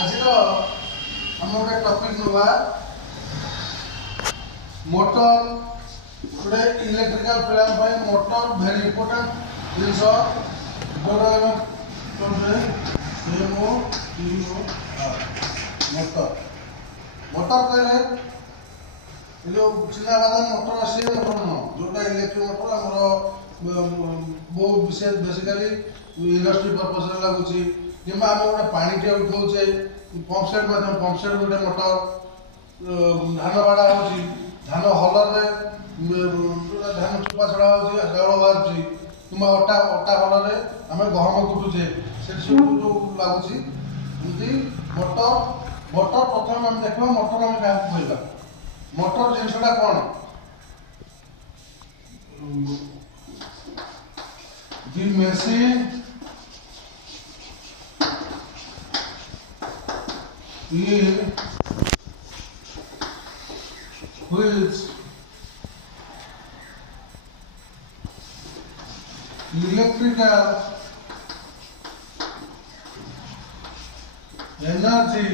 ଆଜିର ଆମ ଗୋଟେ ଟପିକ୍ ନେବା ମୋଟର। ଗୋଟେ ଇଲେକ୍ଟ୍ରିକାଲ ପ୍ଲାଣ୍ଟ ପାଇଁ ମୋଟର ଭେରି ଇମ୍ପୋର୍ଟାଣ୍ଟ ଜିନିଷ। ଯୋଉଟା ଆମେ କରୁଛେ ମୋଟର। ମୋଟର କହିଲେ ଏ ଯେଉଁ ଚିନାବାଦାମ ମୋଟର ଆସେ ମୋଟର ନୁହଁ, ଯୋଉଟା ଇଲେକ୍ଟ୍ରିକ ମୋଟର ଆମର ବହୁତ ବିଶେଷ ବେସିକାଲି ଇଣ୍ଡଷ୍ଟ୍ରି ପର୍ପଜରେ ଲାଗୁଛି, କିମ୍ବା ଆମେ ଗୋଟେ ପାଣିଟିଏ ଉଠାଉଛେ ପମ୍ପ ସେଟ୍ ମାଧ୍ୟମ ପମ୍ପ ସେଟ୍ ଗୋଟେ ମୋଟର। ଧାନ ବାଡ଼ା ହେଉଛି, ଧାନ ହଲରେ ଧାନ ଚୋପା ଛଡ଼ା ହେଉଛି, ଚାଉଳ ବାହାରୁଛି, କିମ୍ବା ଅଟା ହଲରେ ଆମେ ଗହମ କୁଟୁଛେ, ସେଠି ସବୁ ଯେଉଁ ଲାଗୁଛି। ଏମିତି ମୋଟର ପ୍ରଥମେ ଆମେ ଦେଖିବା ମୋଟର ଆମେ କାହାକୁ କହିବା। ମୋଟର ଜିନିଷଟା କ'ଣ? The machine in which electrical energy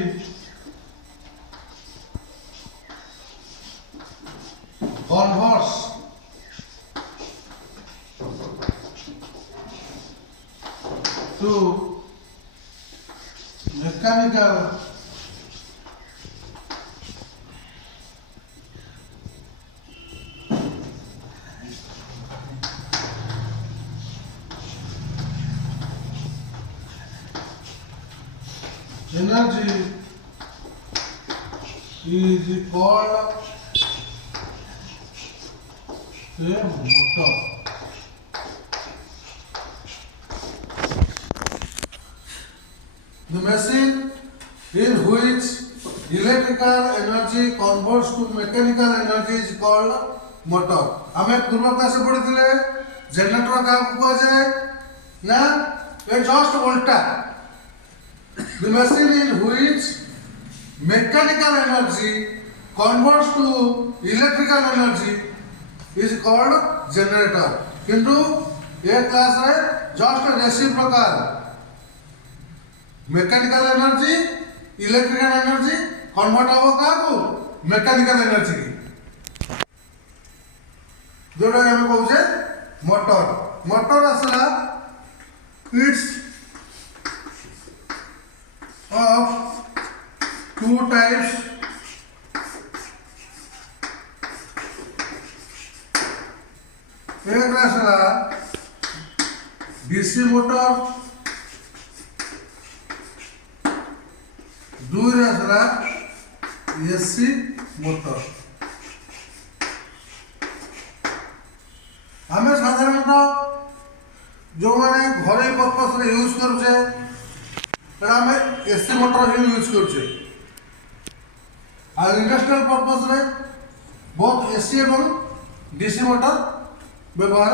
converts to mechanical energy is called a motor. The machine in which electrical energy converts to mechanical energy is called motor. आमे पूर्व क्लास पढ़िथिले जनरेटर का कुहाଯାଏ ना ए just उल्टा। The machine in which mechanical energy converts to electrical energy is called generator. किंतु ये class रे just रेसी प्रकार mechanical energy electrical energy convert हो काकू मेकानिकल एनर्जी जोड़ा हम कहूचे मोटर। मोटर असला इट्स of two types. एक असला डीसी मोटर, दूसरा असला एसी मोटर। हमें साधारणतः जो मैंने घरे पर्पस रे यूज करूचे आम एसी मोटर ही यूज करुचे। इंडस्ट्रियल पर्पस रे बहुत एसी एवं डीसी मोटर व्यवहार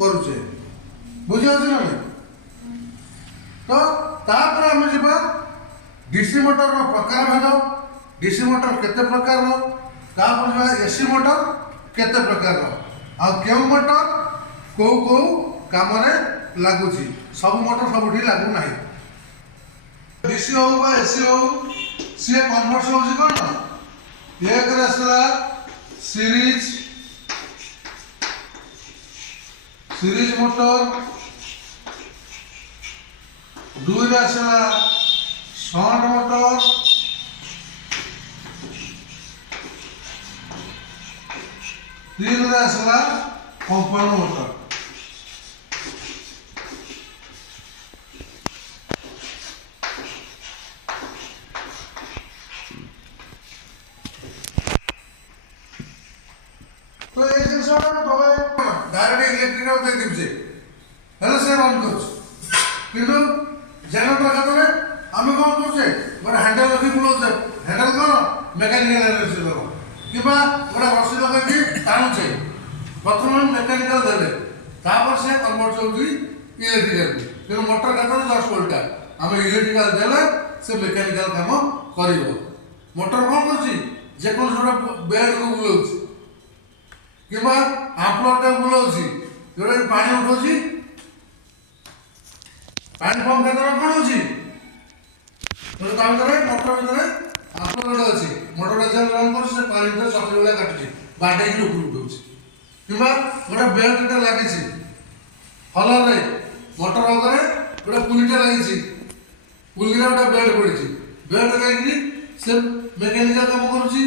करुचे। बुझी अच्छे ना? तो तापर आम जा डीसी मोटर प्रकार भेद, डीसी मोटर केते प्रकार, तापर एसी मोटर केते प्रकार, आ केउ मोटर को काम रे लागुची। सब मोटर सबुठी लागू नाही। डीसी हो बा एसी हो सी कन्वर्ट होची कोन एक रे असला सीरीज मोटर, दुई रे असला शंट मोटर, तीन रे असला कंपाउंड मोटर। तो ये जिनस डायरेक्ट इलेक्ट्रिकल दे दिबजे हेले से रन करछ। किंतु जनरेटर खातर आम कौन करछे गोटे हैंडल रखी बुलाउछे। हैंडल कौन मेकानिकल एनर्जी दब किबा गोटे रस्सी लगे टाणुछे। प्रथम मेकानिकल देले तापर से कन्वर्ट होउची इलेक्ट्रिकल। किंतु मोटर खातर जस्ट उल्टा आम इलेक्ट्रिकल देले से मेकानिकल काम करिवो। मोटर कौन करछि जे कोन छोटा बेड को बुलाउछि किंवा आम्पलरटा बुलाउछि जोटा पानी उठाउछि। पानी पंप खातर कौन होछि ଗୋଟେ କାମ କରେ ମଟର ଭିତରେ ଆପଣ ଗୋଟେ ଅଛି ମଟର ଯେତେବେଳେ ରନ୍ କରୁଛି ସେ ପାଣି ଭିତରେ ଚକ୍ର ଭଳିଆ କାଟୁଛି ବାଡ଼େଇକି ଉପରକୁ ଉଠଉଛି କିମ୍ବା ଗୋଟେ ବେଲ୍ଟଟା ଲାଗିଛି ହଲରରେ ମଟର ଅଗରେ ଗୋଟେ ପୁଲିଟେ ଲାଗିଛି ପୁଲିରେ ଗୋଟେ ବେଲ୍ଟ ପଡ଼ିଛି ବେଲ୍ଟ ଲାଗିକି ସେ ମେକାନିକାଲ କାମ କରୁଛି